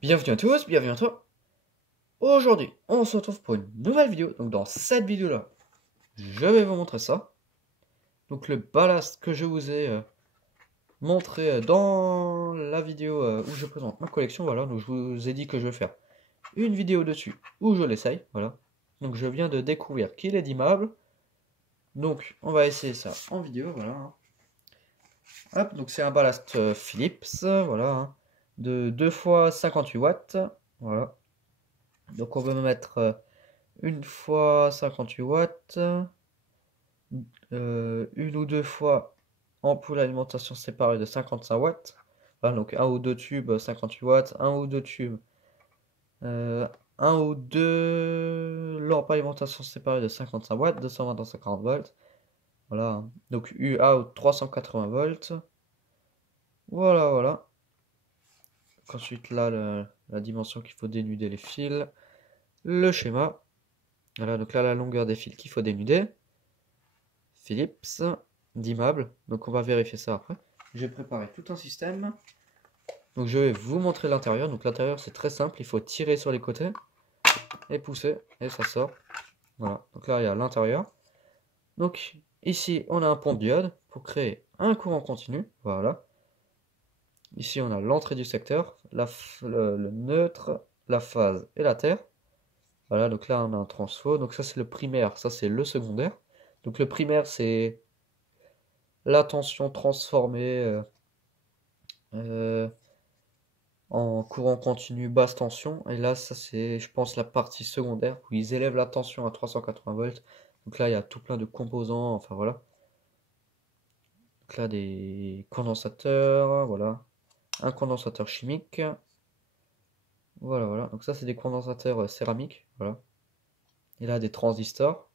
Bienvenue à tous, bienvenue à toi. Aujourd'hui, on se retrouve pour une nouvelle vidéo. Donc dans cette vidéo-là, je vais vous montrer ça. Donc le ballast que je vous ai montré dans la vidéo où je présente ma collection. Voilà, donc je vous ai dit que je vais faire une vidéo dessus où je l'essaye. Voilà. Donc je viens de découvrir qu'il est dimmable. Donc on va essayer ça en vidéo. Voilà. Hop, donc c'est un ballast Philips. Voilà. De 2 fois 58 watts. Voilà. Donc on va mettre une fois 58 watts, une ou deux fois ampoule alimentation séparée de 55 watts. Voilà, donc un ou deux tubes 58 watts, un ou deux tubes, un ou deux lampes alimentation séparée de 55 watts, 220 dans 140 volts. Voilà, donc UA 380 volts. Voilà, voilà. Ensuite là, la dimension qu'il faut dénuder les fils, le schéma. Voilà, donc là la longueur des fils qu'il faut dénuder. Philips, d'immeuble. Donc on va vérifier ça après. J'ai préparé tout un système. Donc je vais vous montrer l'intérieur. Donc l'intérieur c'est très simple. Il faut tirer sur les côtés et pousser et ça sort. Voilà. Donc là il y a l'intérieur. Donc ici on a un pont diode pour créer un courant continu. Voilà. Ici on a l'entrée du secteur, le neutre, la phase et la terre. Voilà, donc là on a un transfo. Donc ça c'est le primaire, ça c'est le secondaire. Donc le primaire c'est la tension transformée euh, en courant continu basse tension. Et là, ça c'est, je pense, la partie secondaire où ils élèvent la tension à 380 volts. Donc là, il y a tout plein de composants. Enfin voilà. Donc là, des condensateurs. Voilà. Un condensateur chimique. Voilà, voilà. Donc ça, c'est des condensateurs céramiques. Voilà. Et là, des transistors.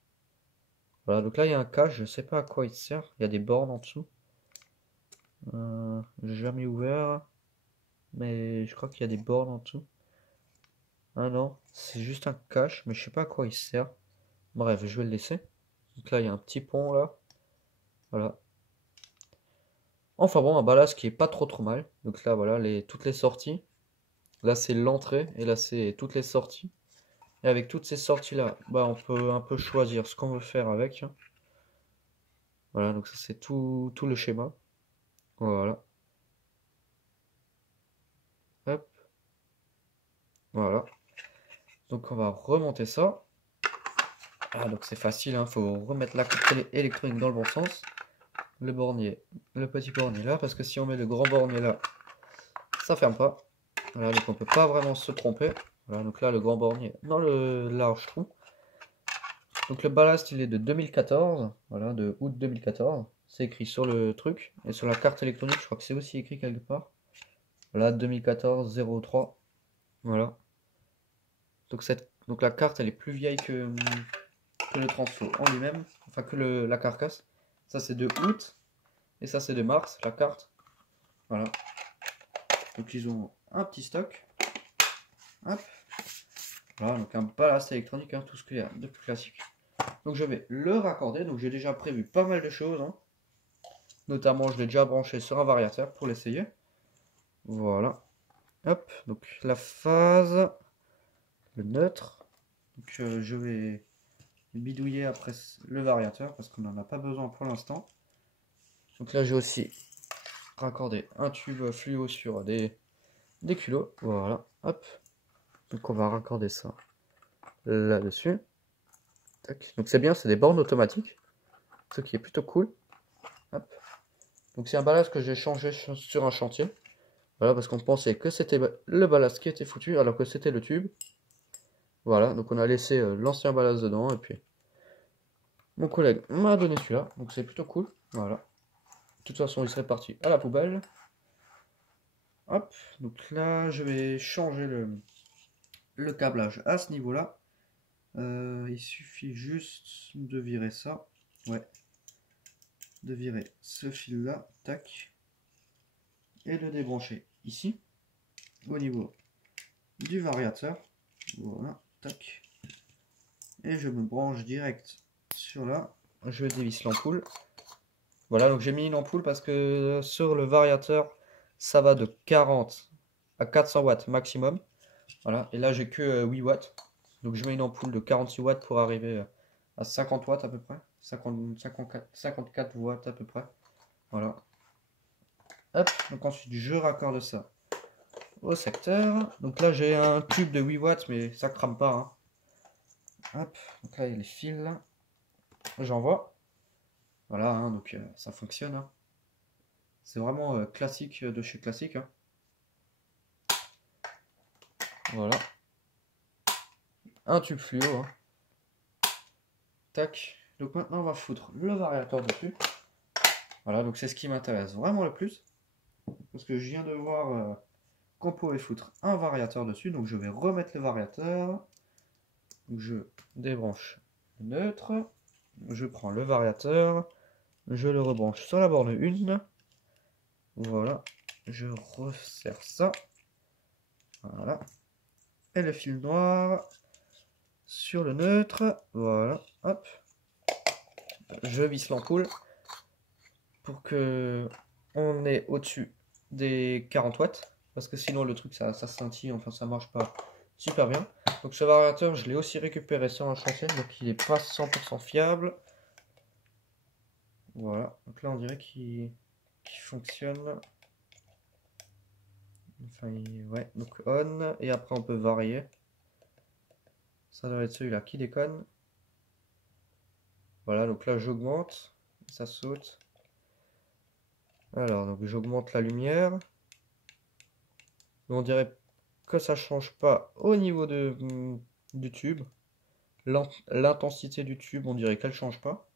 Voilà. Donc là, il y a un cache. Je sais pas à quoi il sert. Il y a des bornes en dessous. J'ai jamais ouvert. Mais je crois qu'il y a des bornes en dessous. Ah non, c'est juste un cache, mais je sais pas à quoi il sert. Bref, je vais le laisser. Donc là, il y a un petit pont là. Voilà. Enfin bon, un ballast qui est pas trop mal. Donc là, voilà, toutes les sorties. Là, c'est l'entrée et là, c'est toutes les sorties. Et avec toutes ces sorties là, bah, on peut un peu choisir ce qu'on veut faire avec. Voilà, donc ça, c'est tout le schéma. Voilà. Hop. Voilà. Donc on va remonter ça. Ah, donc c'est facile, hein. Faut remettre la carte électronique dans le bon sens. Le bornier, le petit bornier là, parce que si on met le grand bornier là, ça ferme pas. Voilà, donc on peut pas vraiment se tromper. Voilà, donc là le grand bornier dans le large trou. Donc le ballast il est de 2014, voilà, de août 2014. C'est écrit sur le truc. Et sur la carte électronique, je crois que c'est aussi écrit quelque part. Voilà, 2014-03. Voilà. Donc la carte elle est plus vieille que le transfo en lui-même. Enfin que la carcasse. Ça c'est de août. Et ça c'est de mars, la carte. Voilà. Donc ils ont un petit stock. Hop. Voilà, donc un ballast électronique, hein, tout ce qu'il y a de plus classique. Donc je vais le raccorder. Donc j'ai déjà prévu pas mal de choses. Hein. Notamment, je l'ai déjà branché sur un variateur pour l'essayer. Voilà. Hop. Donc la phase, le neutre. Donc je vais bidouiller après le variateur parce qu'on n'en a pas besoin pour l'instant. Donc là, j'ai aussi raccordé un tube fluo sur des culots. Voilà. Hop. Donc on va raccorder ça là-dessus. Donc c'est bien, c'est des bornes automatiques. Ce qui est plutôt cool. Hop. Donc c'est un ballast que j'ai changé sur un chantier. Voilà, parce qu'on pensait que c'était le ballast qui était foutu, alors que c'était le tube. Voilà, donc on a laissé l'ancien ballast dedans, et puis mon collègue m'a donné celui-là, donc c'est plutôt cool. Voilà. De toute façon, il serait parti à la poubelle. Hop, donc là, je vais changer le câblage à ce niveau-là. Il suffit juste de virer ça. Ouais. De virer ce fil-là, tac. Et le débrancher ici, au niveau du variateur. Voilà, tac. Et je me branche direct sur là. Je dévisse l'ampoule. Voilà, donc j'ai mis une ampoule parce que sur le variateur, ça va de 40 à 400 watts maximum. Voilà, et là j'ai que 8 watts. Donc je mets une ampoule de 46 watts pour arriver à 50 watts à peu près. 54 watts à peu près. Voilà. Hop, donc ensuite je raccorde ça au secteur. Donc là j'ai un tube de 8 watts mais ça crame pas, hein. Hop, donc là il y a les fils là. J'envoie. Voilà, hein, donc ça fonctionne, hein. C'est vraiment classique de chez classique, hein. Voilà. Un tube fluo, hein. Tac. Donc maintenant on va foutre le variateur dessus. Voilà, donc c'est ce qui m'intéresse vraiment le plus. Parce que je viens de voir qu'on pouvait foutre un variateur dessus. Donc je vais remettre le variateur. Donc je débranche le neutre. Je prends le variateur. Je le rebranche sur la borne 1. Voilà. Je resserre ça. Voilà. Et le fil noir sur le neutre. Voilà. Hop. Je visse l'ampoule pour que on est au-dessus des 40 watts. Parce que sinon le truc ça scintille, enfin ça marche pas super bien. Donc ce variateur je l'ai aussi récupéré sur un chantier, donc il est pas 100% fiable. Voilà, donc là on dirait qu'il fonctionne. Enfin ouais, donc on, et après on peut varier. Ça doit être celui-là qui déconne. Voilà, donc là j'augmente, ça saute. Alors donc j'augmente la lumière. On dirait que ça change pas au niveau du tube. L'intensité du tube, on dirait qu'elle change pas.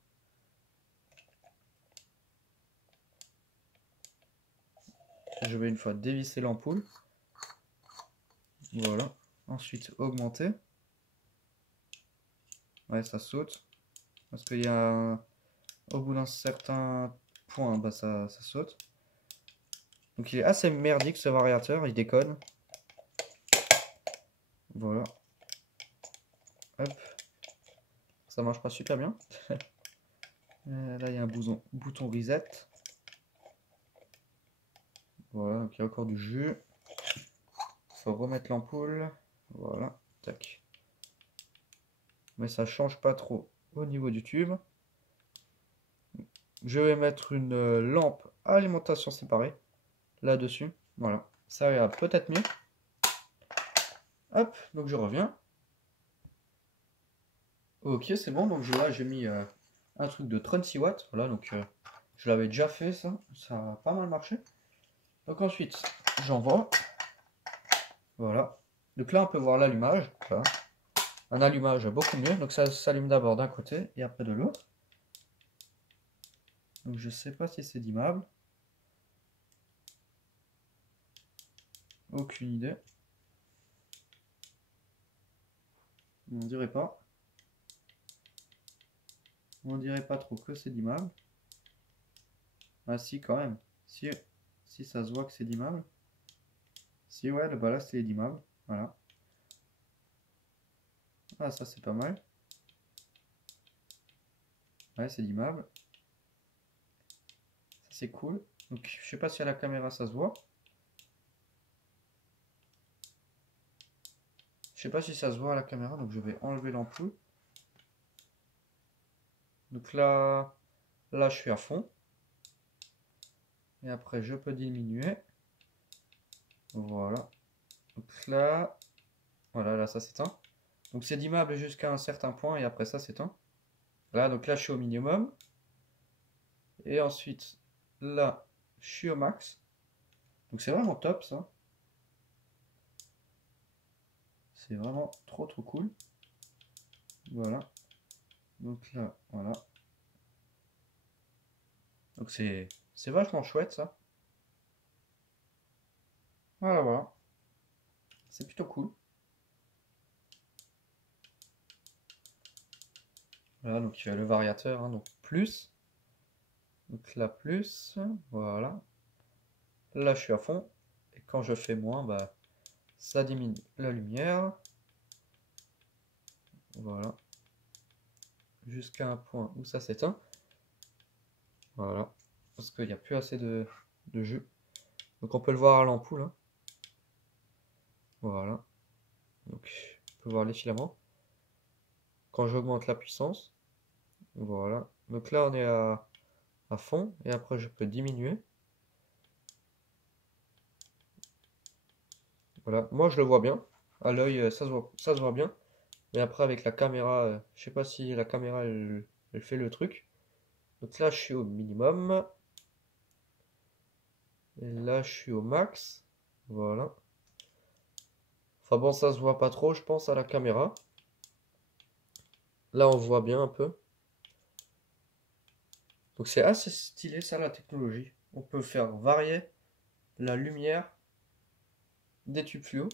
Je vais une fois dévisser l'ampoule. Voilà. Ensuite augmenter. Ouais, ça saute. Parce qu'il y a au bout d'un certain point, bah ça saute. Donc il est assez merdique ce variateur, il déconne. Voilà. Hop. Ça marche pas super bien. Là il y a un bouton reset. Voilà, donc il y a encore du jus. Faut remettre l'ampoule. Voilà. Tac. Mais ça change pas trop au niveau du tube. Je vais mettre une lampe à alimentation séparée là-dessus. Voilà. Ça ira peut-être mieux. Hop, donc je reviens. Ok, c'est bon. Donc là, j'ai mis un truc de 36 watts. Voilà, donc je l'avais déjà fait ça. Ça a pas mal marché. Donc ensuite, j'envoie. Voilà. Donc là, on peut voir l'allumage. Voilà. Un allumage beaucoup mieux. Donc ça s'allume d'abord d'un côté et après de l'autre. Donc je sais pas si c'est dimmable. Aucune idée. On dirait pas. On dirait pas trop que c'est dimmable. Ah si, quand même. Si, si ça se voit que c'est dimmable. Si, ouais, le ballast est dimmable. Voilà. Ah, ça c'est pas mal. Ouais, c'est dimmable. Ça c'est cool. Donc je sais pas si à la caméra ça se voit. Je sais pas si ça se voit à la caméra, donc je vais enlever l'ampoule. Donc là je suis à fond. Et après je peux diminuer. Voilà. Donc là, voilà, là ça s'éteint. Donc c'est dimmable jusqu'à un certain point et après ça s'éteint. Là, donc là je suis au minimum. Et ensuite, là, je suis au max. Donc c'est vraiment top ça. C'est vraiment trop cool. Voilà. Donc là, voilà. Donc c'est vachement chouette ça. Voilà, voilà. C'est plutôt cool. Voilà, donc il y a le variateur, hein, donc plus. Donc là, plus. Voilà. Là, je suis à fond. Et quand je fais moins, bah, ça diminue la lumière. Voilà. Jusqu'à un point où ça s'éteint. Voilà. Parce qu'il n'y a plus assez de jus. Donc on peut le voir à l'ampoule, hein. Voilà. Donc, on peut voir les filaments. Quand j'augmente la puissance, voilà. Donc là, on est à fond, et après, je peux diminuer. Voilà, moi, je le vois bien. À l'œil, ça se voit bien. Mais après, avec la caméra, je sais pas si la caméra, elle fait le truc. Donc là, je suis au minimum. Et là, je suis au max. Voilà. Enfin bon, ça se voit pas trop, je pense, à la caméra. Là, on voit bien un peu. Donc c'est assez stylé, ça, la technologie. On peut faire varier la lumière des tubes fluo.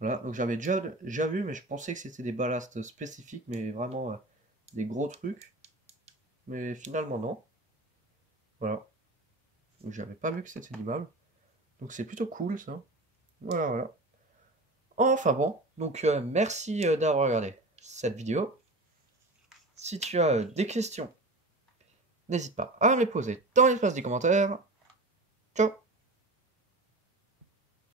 Voilà, donc j'avais déjà vu, mais je pensais que c'était des ballasts spécifiques, mais vraiment des gros trucs. Mais finalement, non. Voilà. Donc j'avais pas vu que c'était d'immeuble. Donc c'est plutôt cool, ça. Voilà, voilà. Enfin bon, donc merci d'avoir regardé cette vidéo. Si tu as des questions, n'hésite pas à me les poser dans l'espace des commentaires. Ciao!